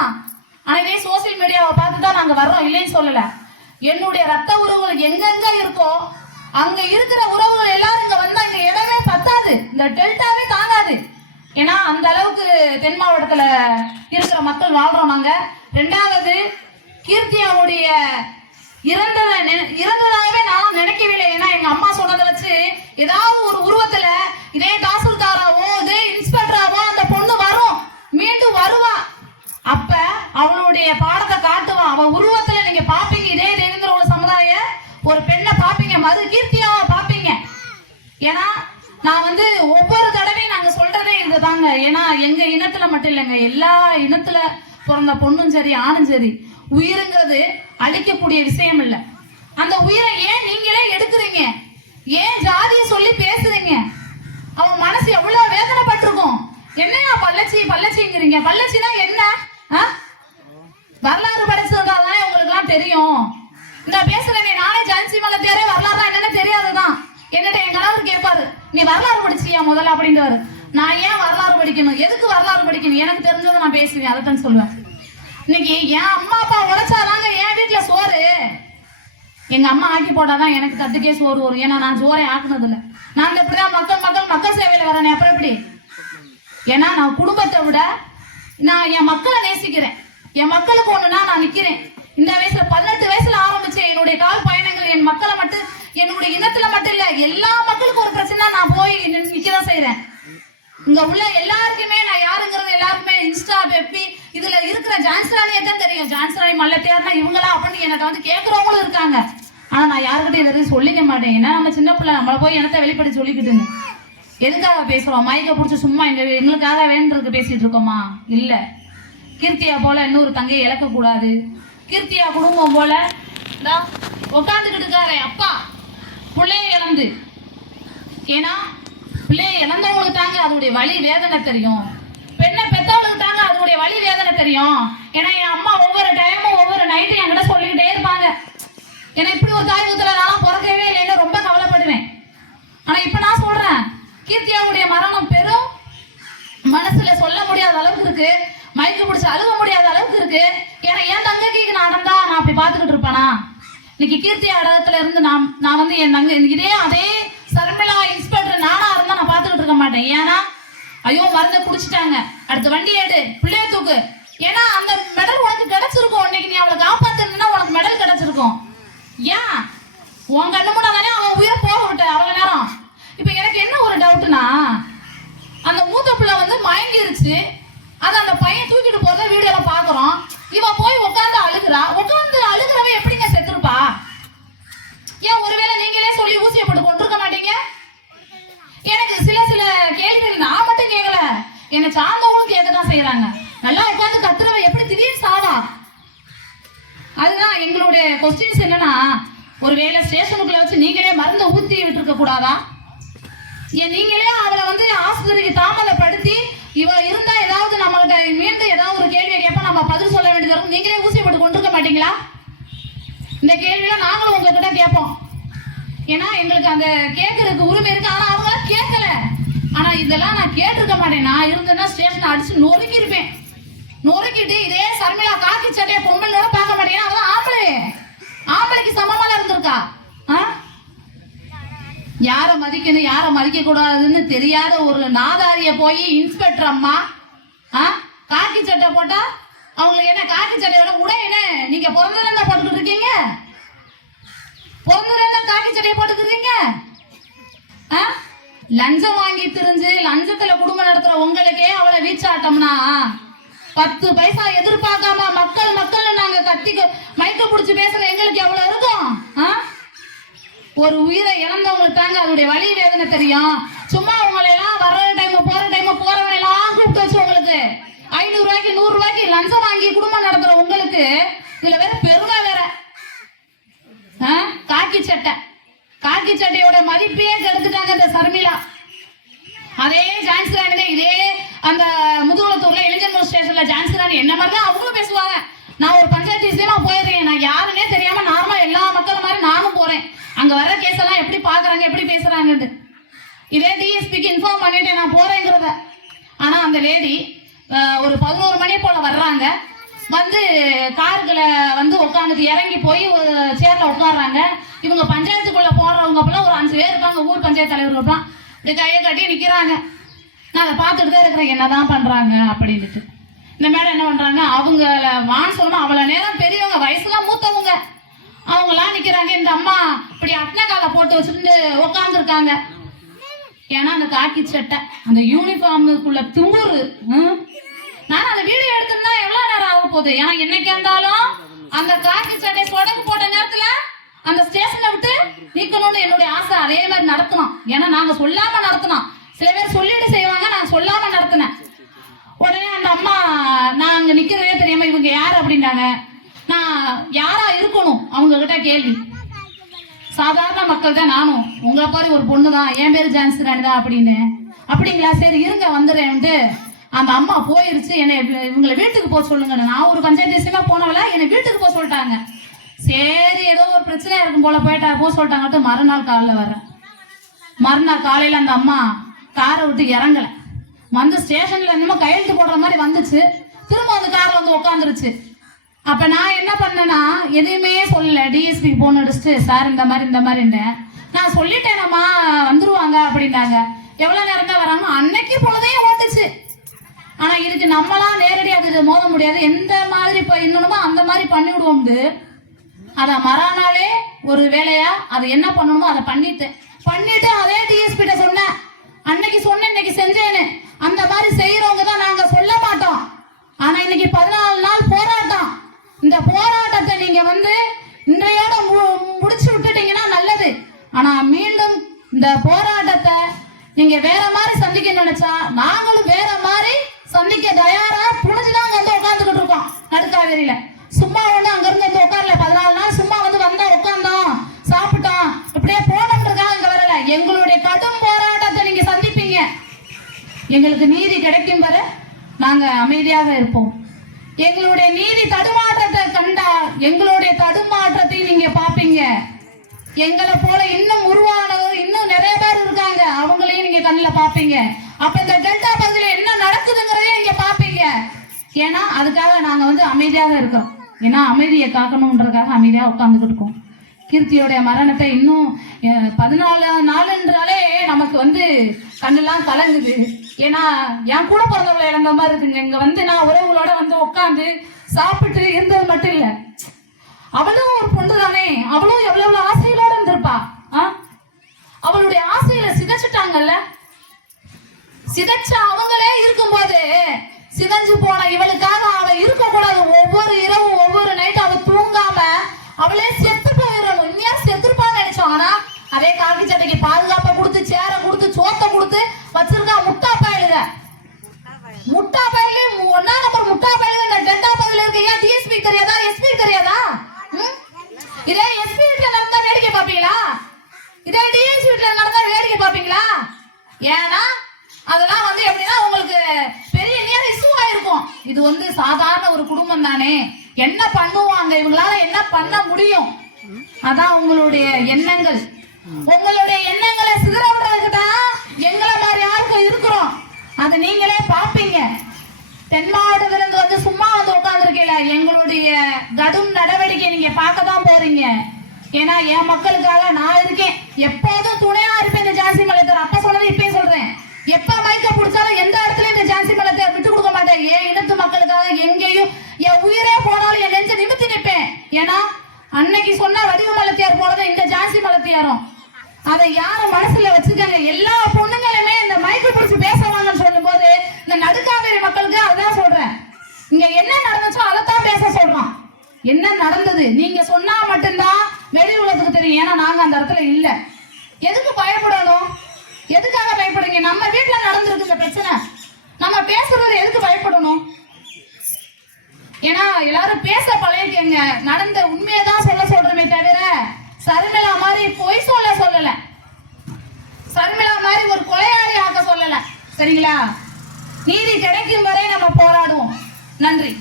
தான் ஆனா இதே சோசியல் மீடியாவை பார்த்து தான் நாங்க வர்றோம். இல்லைன்னு சொல்லல. என்னுடைய ரத்த உறவுகள் எங்கெங்க இருக்கோ அங்க இருக்கிற உறவுகள் எல்லாரும் இங்க வந்தா இங்க இடமே பத்தாது. இந்த டெல்டாவே தாங்காது. ஏன்னா அந்த அளவுக்கு தென் மாவட்டத்துல இருக்கிற மக்கள் வாழ்றோம் நாங்க. ரெண்டாவது கீர்த்தியாவுடைய இறந்தத இறந்ததாகவே நான் நினைக்கவில்லை. ஏன்னா எங்க அம்மா சொன்னதை வச்சு ஏதாவது ஒரு உருவத்துல இதே தாசில்தாராவோ இதே இன்ஸ்பெக்டராவோ அந்த பொண்ணு வரும். மீண்டும் வருவா. அவளுடைய பாடத்தை காட்டுவான். அவன் உருவத்துல நீங்க பாப்பீங்க. இதே தேவேந்திர உள்ள சமுதாய ஒரு பெண்ணை பாப்பீங்க. மது கீர்த்தியாவை பாப்பீங்க. ஏன்னா நான் வந்து ஒவ்வொரு தடவையும் நாங்க சொல்றதே இதுதாங்க. ஏன்னா எங்க இனத்துல மட்டும் இல்லைங்க. எல்லா இனத்துல பிறந்த பொண்ணும் சரி ஆணும் சரி உயிருங்கிறது அழிக்கக்கூடிய விஷயம் இல்ல. அந்த உயிரை ஏன் நீங்களே எடுக்கிறீங்க? ஏன் ஜாதியை சொல்லி பேசுறீங்க? அவன் மனசு எவ்வளவு வேதனைப்பட்டிருக்கும். என்னையா பல்லச்சி பல்லச்சிங்கிறீங்க. பல்லச்சினா என்ன? ஆ? வரலாறு படிச்சதுனால உங்களுக்கு எல்லாம் தெரியும். இந்த நீ நானே ஜான்சி மலை தேரே வரலாறு என்னன்னு தெரியாதுதான். என்னட்ட என் கணவர் கேட்பாரு நீ வரலாறு படிச்சியா முதல்ல? அப்படின்ட்டு நான் ஏன் வரலாறு படிக்கணும்? எதுக்கு வரலாறு படிக்கணும்? எனக்கு தெரிஞ்சதை நான் பேசுவேன் அதைத்தான் சொல்லுவேன் இன்னைக்கு என் அம்மா அப்பா உழைச்சாதாங்க என் வீட்டுல சோறு. எங்க அம்மா ஆக்கி போட்டாதான் எனக்கு கத்துக்கே சோறு வரும். ஏன்னா நான் சோறை ஆக்குனது இல்லை நான் இப்படிதான் மக்கள் மக்கள் மக்கள் சேவையில வரேன் அப்புறம் எப்படி? ஏன்னா நான் குடும்பத்தை விட நான் என் மக்களை நேசிக்கிறேன். என் மக்களுக்கு ஒண்ணுனா நான் நிக்கிறேன். இந்த வயசுல பதினெட்டு வயசுல ஆரம்பிச்ச என்னுடைய கால் பயணங்கள் என் மக்களை மட்டும் என்னுடைய இனத்துல மட்டும் இல்ல எல்லா மக்களுக்கும் ஒரு பிரச்சனை நான் போய் நிக்கதான் செய்யறேன் இங்க உள்ள எல்லாருக்குமே நான் யாருங்கிறது எல்லாருக்குமே இன்ஸ்டா பெப்பி இதுல இருக்கிற ஜான்ஸ்ராணியை தான் தெரியும். ஜான்ஸ்ராணி மல்லத்தையார்னா இவங்களா அப்படின்னு என்கிட்ட வந்து கேட்கறவங்களும் இருக்காங்க. ஆனா நான் யாருக்கிட்டையும் எதுவும் சொல்லிக்க மாட்டேன். ஏன்னா நம்ம சின்ன பிள்ளை நம்மள போய் என்னத்தை வெளிப்படுத்தி சொல்லிக்கிட்டுன்னு எதுக்காக பேசுறோம்? மயக்க பிடிச்சி சும்மா எங்க எங்களுக்காக வேண்டதுக்கு பேசிட்டு இருக்கோமா? இல்லை. கீர்த்தியா போல இன்னொரு தங்கையை இழக்க கூடாது கீர்த்தியா குடும்பம் போல உட்காந்துக்கிட்டு இருக்காரு அப்பா பிள்ளைய இழந்து. ஏன்னா பிள்ளைய இழந்தவங்களுக்கு தாங்க அதனுடைய வலி வேதனை தெரியும். பெண்ணை பெத்தவங்களுக்கு தாங்க அதனுடைய வலி வேதனை தெரியும். ஏன்னா என் அம்மா ஒவ்வொரு டைமும் ஒவ்வொரு நைட்டும் என்கிட்ட சொல்லிக்கிட்டே இருப்பாங்க. ஏன்னா இப்படி ஒரு தாய் ஊத்துல நான் பிறக்க இல்லைன்னு ரொம்ப கவலைப்படுவேன் ஆனா இப்ப நான் சொல்றேன் கீர்த்தியாவுடைய மரணம் பெரும் மனசுல சொல்ல முடியாத அளவுக்கு இருக்கு மயக்க பிடிச்சு அழுக முடியாத அளவுக்கு இருக்கு ஏன்னா என் தங்கக்கு நடந்தா நான் அப்படி பாத்துக்கிட்டு இருப்பேனா இன்னைக்கு கீர்த்தி ஆடகத்துல இருந்து நான் நான் வந்து என் தங்க இதே அதே சர்மிளா இன்ஸ்பெக்டர் நானா இருந்தா நான் பாத்துக்கிட்டு இருக்க மாட்டேன். ஏன்னா ஐயோ மருந்து குடிச்சிட்டாங்க. அடுத்த வண்டி எடு பிள்ளைய தூக்கு. ஏன்னா அந்த மெடல் உனக்கு கிடைச்சிருக்கும். இன்னைக்கு நீ அவளை காப்பாத்திருந்தா உனக்கு மெடல் கிடைச்சிருக்கும். ஏன்? உன் கண்ணு முன்னாடி தானே அவன் உயிரை போக விட்ட அவ்வளவு நேரம். இப்ப எனக்கு என்ன ஒரு டவுட்னா அந்த மூத்த பிள்ளை வந்து மயங்கிருச்சு. அது அந்த பையன் தூக்கிட்டு போறத வீடியோல பாக்குறோம் இவன் போய் உட்காந்து அழுகுறா. உட்காந்து ஏன் ஒருவேளை நீங்களே சொல்லி ஊசியை போட்டு கொண்டிருக்க மாட்டீங்க? எனக்கு சில சில கேள்விகள் நான் மட்டும் கேட்கல. என்னை சார்ந்தவங்களும் கேட்கதான் செய்யறாங்க நல்லா உட்காந்து கத்துறவ எப்படி திடீர்னு சாவா? அதுதான் எங்களுடைய கொஸ்டின்ஸ் என்னன்னா ஒருவேளை ஸ்டேஷனுக்குள்ள வச்சு நீங்களே மருந்து ஊத்தி விட்டுருக்க கூடாதா? ஏன் நீங்களே அவளை வந்து ஆஸ்பத்திரிக்கு தாமதப்படுத்தி இவ இருந்தா ஏதாவது நம்மகிட்ட மீண்டும் ஏதாவது ஒரு கேள்வியை கேட்ப நம்ம பதில் சொல்ல வேண்டியது இருக்கும் நீங்களே ஊசி போட்டு கொண்டிருக்க மாட்டீங்களா? இந்த கேள்வியெல்லாம் நாங்களும் உங்ககிட்ட கேட்போம். ஏன்னா எங்களுக்கு அந்த கேட்கறதுக்கு உரிமை இருக்கு ஆனா அவங்க கேட்கல. ஆனா இதெல்லாம் நான் கேட்டிருக்க மாட்டேன். நான் இருந்தேன்னா ஸ்டேஷன் அடிச்சு நொறுக்கியிருப்பேன். நொறுக்கிட்டு இதே சர்மிளா காக்கி சட்டையை பொம்பளோட பார்க்க மாட்டேன். அவன் ஆம்பளை. ஆம்பளைக்கு சமமாக இருந்திருக்கா? ஆ? யாரை மதிக்கணும் யாரை மதிக்க கூடாதுன்னு தெரியாத ஒரு நாதாரிய போய் இன்ஸ்பெக்டர் அம்மா ஆ? காக்கி சட்டை போட்டா அவங்களுக்கு என்ன காக்கி சட்டையோட உடை என்ன? நீங்க பிறந்ததுல என்ன போட்டுக்கிட்டு இருக்கீங்க? பிறந்ததுல என்ன காக்கி சட்டையை போட்டுக்கிறீங்க ஆ? லஞ்சம் வாங்கி திரிஞ்சு லஞ்சத்துல குடும்பம் நடத்துற உங்களுக்கே அவளை வீச்சாட்டம்னா? பத்து பைசா எதிர்பார்க்காம மக்கள் மக்கள் நாங்க கத்தி மயக்க புடிச்சு பேசுற எங்களுக்கு எவ்வளவு இருக்கும்? ஆ? ஒரு உயிரை இழந்தவங்களுக்கு தாங்க அதனுடைய வழி வேதனை தெரியும். சும்மா உங்களை எல்லாம் வர்ற டைம் போற டைம் போறவங்க எல்லாம் கூப்பிட்டு வச்சு உங்களுக்கு ஐநூறு ரூபாய்க்கு நூறு ரூபாய்க்கு லஞ்சம் வாங்கி குடும்பம் நடத்துற உங்களுக்கு இதுல வேற ஆ? காக்கி சட்டை காக்கி சட்டையோட மதிப்பையே கெடுத்துட்டாங்க இந்த சர்மிளா அதே ஜான்சி ராணி இதே அந்த முதுகுளத்தூர்ல இளைஞர் ஸ்டேஷன்ல ஜான்சி ராணி என்ன மாதிரி தான் அவங்களும் பேசுவாங்க நான் ஒரு பஞ்சாயத்து விஷயமா போயிருக்கேன் நான் யாருன்னே தெரியாம நார்மலா எல்லா மக்களும் மாதிரி நானும் போறேன் அங்க வர கேஸ் எல்லாம் எப்படி பாக்குறாங்க எப்படி பேசுறாங்கன்னு இதே டிஎஸ்பிக்கு இன்ஃபார்ம் பண்ணிட்டேன் நான் போறேங்கிறத. ஆனா அந்த லேடி ஒரு பதினோரு மணி போல வர்றாங்க. வந்து காருக்குள்ள வந்து உட்காந்து இறங்கி போய் ஒரு சேர்ல உட்காடுறாங்க இவங்க பஞ்சாயத்துக்குள்ள போடுறவங்க அப்பெல்லாம் ஒரு அஞ்சு பேர் இருப்பாங்க ஊர் பஞ்சாயத்து தலைவர்கள்லாம் இப்படி கையை கட்டி நிக்கிறாங்க. நான் அதை பார்த்துட்டு தான் இருக்கிறேன் என்னதான் பண்றாங்க அப்படின்ட்டு இந்த மேடம் என்ன பண்றாங்க அவங்கள வான்னு சொல்லணும் அவ்வளவு நேரம் பெரியவங்க வயசுலாம் மூத்தவங்க. அவங்களாம் நிக்கிறாங்க. இந்த அம்மா இப்படி அட்ன காலை போட்டு வச்சுட்டு உட்காந்துருக்காங்க ஏன்னா அந்த காக்கி சட்டை அந்த யூனிஃபார்முக்குள்ள துமுறு ம். நான் அந்த வீடியோ எடுத்திருந்தா எவ்வளவு நேரம் ஆக போகுது? ஏன்னா என்னைக்கு இருந்தாலும் அந்த காக்கி சட்டை சொடக்கு போட்ட நேரத்துல அந்த ஸ்டேஷனை விட்டு நீக்கணும்னு என்னுடைய ஆசை அதே மாதிரி நடத்தணும். ஏன்னா நாங்க சொல்லாம நடத்தணும் சில பேர் சொல்லிட்டு செய்வாங்க நான் சொல்லாம நடத்தினேன். உடனே அந்த அம்மா நான் அங்க நிக்கிறதே தெரியாம இவங்க யார் அப்படின்னாங்க நான் யாரா அவங்க கிட்ட கேள்வி. சாதாரண மக்கள் தான் நானும். உங்களை மாதிரி ஒரு பொண்ணு தான் என் பேர் ஜான்சி ராணி தான் அப்படின்னு. அப்படிங்களா? சரி இருங்க வந்துடுறேன்ட்டு அந்த அம்மா போயிருச்சு. என்னை இவங்களை வீட்டுக்கு போக சொல்லுங்க. நான் ஒரு பஞ்சாயத்து விஷயமா போனவள? என்னை வீட்டுக்கு போக சொல்லிட்டாங்க. சரி ஏதோ ஒரு பிரச்சனையா இருக்கும் போல போயிட்டா போக சொல்லிட்டாங்கட்டு மறுநாள் காலைல வர்றேன். மறுநாள் காலையில அந்த அம்மா காரை விட்டு இறங்கல. வந்து ஸ்டேஷன்ல என்னமோ கையெழுத்து போடுற மாதிரி வந்துச்சு. திரும்ப அந்த காரில் வந்து உட்காந்துருச்சு. அப்ப நான் என்ன பண்ணேன்னா எதையுமே சொல்லல. டிஎஸ்பி போன் அடிச்சுட்டு சார் இந்த மாதிரி இந்த மாதிரின்னு. நான் சொல்லிட்டேனம்மா வந்துருவாங்க அப்படின்னாங்க. எவ்வளவு நேரம் தான் வராங்க? அன்னைக்கு பொழுதையும் ஓட்டுச்சு. ஆனா இதுக்கு நம்மளாம் நேரடி அது மோத முடியாது. எந்த மாதிரி பண்ணணுமோ அந்த மாதிரி பண்ணி விடுவோம்து அத மறானாலே ஒரு வேலையா அது என்ன பண்ணணுமோ அதை பண்ணிட்டேன் பண்ணிட்டு அதே டிஎஸ்பி கிட்ட சொன்னேன். அன்னைக்கு சொன்னேன் இன்னைக்கு செஞ்சேன்னு அந்த மாதிரி செய்யறவங்க தான் நாங்க சொல்ல மாட்டோம் ஆனா இன்னைக்கு பதினாலு நாள் போராட்டம் இந்த போராட்டத்தை நீங்க வந்து இன்றையோட மு- முடிச்சு விட்டுட்டீங்கன்னா நல்லது ஆனா மீண்டும் இந்த போராட்டத்தை நீங்க வேற மாதிரி சந்திக்க நினைச்சா நாங்களும் வேற மாதிரி சந்திக்க தயாரா புடிச்சுதான் அங்க வந்து உட்காந்துக்கிட்டு இருக்கோம் நடுக்காவேரியில சும்மா ஒண்ணு அங்க இருந்து வந்து உட்காரல பதினாலு நாள் சும்மா வந்து வந்தா உட்கார்ந்தோம் சாப்பிட்டோம் இப்படியே போனோன்றதுக்காக இங்க வரல எங்களுடைய கடும் போராட்டத்தை நீங்க சந்திப்பீங்க எங்களுக்கு நீதி கிடைக்கும் வரை நாங்க அமைதியாக இருப்போம். எங்களுடைய நீதி தடுமாற்றத்தை கண்டா எங்களுடைய தடுமாற்றத்தை நீங்க பாப்பீங்க எங்களை போல இன்னும் உருவானவர் இன்னும் நிறைய பேர் இருக்காங்க. அவங்களையும் நீங்க கண்ணில் பாப்பீங்க அப்ப இந்த டெல்டா பகுதியில் என்ன நடக்குதுங்கிறதையும் நீங்க பாப்பீங்க ஏன்னா அதுக்காக நாங்க வந்து அமைதியாக இருக்கோம். ஏன்னா அமைதியை காக்கணுன்றதுக்காக அமைதியா உட்கார்ந்துகிட்டு இருக்கோம். கீர்த்தியோடைய மரணத்தை இன்னும் பதினாலு நாளுன்றாலே நமக்கு வந்து கண்ணெல்லாம் கலங்குது. ஏன்னா என் கூட பிறந்தவங்களை இழந்த மாதிரி இருக்குங்க. இங்க வந்து நான் உறவுகளோட வந்து உட்காந்து சாப்பிட்டு இருந்தது மட்டும் இல்ல. அவளும் ஒரு பொண்ணு தானே. அவளும் எவ்வளவு ஆசையிலோட இருந்திருப்பா. ஆ? அவளுடைய ஆசையில சிதைச்சிட்டாங்கல்ல? சிதைச்ச அவங்களே இருக்கும்போது சிதைஞ்சு போன இவளுக்காக அவ இருக்க கூடாது ஒவ்வொரு இரவும் ஒவ்வொரு நைட் அவ தூங்காம அவளே செத்து போயிடணும். உண்மையா செத்துருப்பான்னு நினைச்சோம். ஆனா அதே காக்கி சட்டைக்கு பாதுகாப்பை கொடுத்து சேரை கொடுத்து சோத்தை கொடுத்து வச்சிருக்கா முட்டாப்ப பயலுக முட்டா பயலு ஒன்னா நம்பர் முட்டா பயலுக இந்த டெல்டா பகுதியில் இருக்க. ஏன் டிஎஸ்பி தெரியாதா? எஸ்பி தெரியாதா? இதே எஸ்பி வீட்டுல நடந்தா வேடிக்கை பாப்பீங்களா இதே டிஎஸ்பி வீட்டுல நடந்தா வேடிக்கை பாப்பீங்களா ஏன்னா அதெல்லாம் வந்து எப்படின்னா உங்களுக்கு பெரிய நேர இஷ்யூவா இருக்கும் இது வந்து சாதாரண ஒரு குடும்பம் தானே. என்ன பண்ணுவாங்க? இவங்களால என்ன பண்ண முடியும்? அதான் உங்களுடைய எண்ணங்கள். உங்களுடைய எண்ணங்களை சிதற விடுறதுக்கு தான் எங்களை மாதிரி அதை நீங்களே பார்ப்பீங்க. தென் மாவட்டத்திலிருந்து வந்து சும்மா வந்து உட்காந்துருக்கீங்கள எங்களுடைய கடும் நடவடிக்கை நீங்க பார்க்க தான் போறீங்க. ஏன்னா என் மக்களுக்காக நான் இருக்கேன். எப்போதும் துணையா இருப்பேன் இந்த ஜான்சி மலைத்தர் அப்ப சொன்னது இப்பயும் சொல்றேன். எப்ப மைக்க பிடிச்சாலும் எந்த இடத்துலயும் இந்த ஜான்சி மலத்தை விட்டு கொடுக்க மாட்டேன். என் இனத்து மக்களுக்காக எங்கேயும் என் உயிரே போனாலும் என் நெஞ்சு நிமித்தி நிற்பேன். ஏன்னா அன்னைக்கு சொன்ன வடிவு மலத்தியார் போலதான் இந்த ஜான்சி மலத்தியாரும் அதை யாரும் மனசுல வச்சுக்கங்க எல்லா பொண்ணுங்களுமே இந்த மைக்கு பிடிச்சு பேசுவாங்கன்னு சொல்லும்போது இந்த நடுக்காவேரி மக்களுக்கு அதான் சொல்றேன் இங்க என்ன நடந்துச்சோ அதைத்தான் பேச சொல்றோம் என்ன நடந்தது நீங்க சொன்னா மட்டும்தான் வெளி உலகத்துக்கு தெரியும். ஏன்னா நாங்க அந்த இடத்துல இல்ல. எதுக்கு பயப்படணும்? எதுக்காக பயப்படுங்க நம்ம வீட்டுல நடந்திருக்கு இந்த பிரச்சனை. நம்ம பேசுறது எதுக்கு பயப்படணும்? ஏன்னா எல்லாரும் பேச பழகிக்கங்க. நடந்த உண்மையை தான் சொல்ல சொல்றமே தவிர சர்மிளா மாதிரி பொய் சொல்ல சொல்லல. சர்மிளா மாதிரி ஒரு கொலையாளி ஆக்க சொல்லல. சரிங்களா? நீதி கிடைக்கும் வரை நம்ம போராடுவோம். நன்றி.